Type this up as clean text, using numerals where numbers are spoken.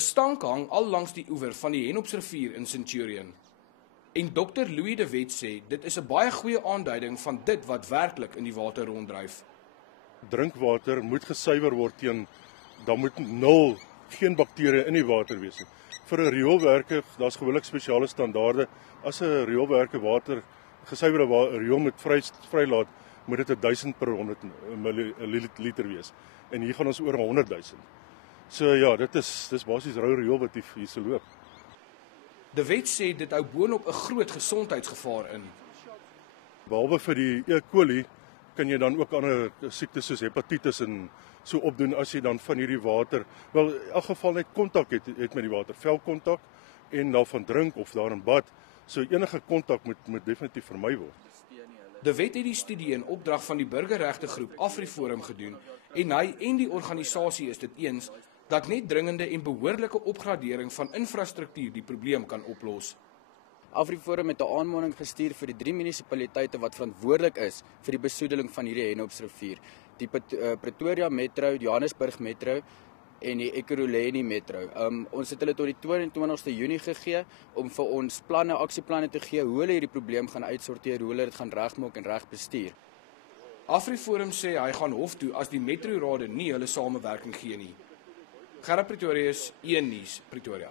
'n stank hang al langs die oewer van die Henopsrivier in Centurion. En Dr. Louis de Wet sê dit is 'n baie goeie aanduiding van dit wat werklik in die water ronddryf. Drinkwater moet gesuiwer word teen, dan moet geen bakterieë in die water wees nie. Vir 'n rioolwerke, daar's gewoonlik spesiale standaarde. As 'n rioolwerke water gesuiwerde riool moet vrylaat, moet dit 1000 per 100 milliliter wees. En hier gaan ons oor 100 000. So ja, dis basies rou riool wat hier se loop. De Wet sê dit hou boonop 'n groot gesondheidsgevaar in. Behalwe vir die E. coli kan jy dan ook ander siektes soos hepatitis en so opdoen as jy dan van hierdie water, wel in elk geval net kontak het met die water, velkontak en daarvan drink of daarin bad, so enige kontak moet definitief vermy word. De Wet het die studie in opdrag van die burgerregtegroep AfriForum gedoen en hy en die organisasie is dit eens dat net dringende en behoorlike opgradering van infrastruktuur die probleem kan oplos. AfriForum het 'n aanmoediging gestuur vir die 3 munisipaliteite wat verantwoordelik is vir die besoedeling van hierdie Henopsrivier. Die Pretoria Metro, die Johannesburg Metro en die Ekurhuleni Metro. Ons het hulle tot die 22ste Junie gegee om vir ons aksieplanne te gee hoe hulle hierdie probleem gaan uitsorteer, hoe hulle dit gaan regmaak en reg bestuur. AfriForum sê hy gaan hof toe as die metrorade nie hulle samewerking gee nie. Gerard Pretorius, 1 Nuus, Pretoria.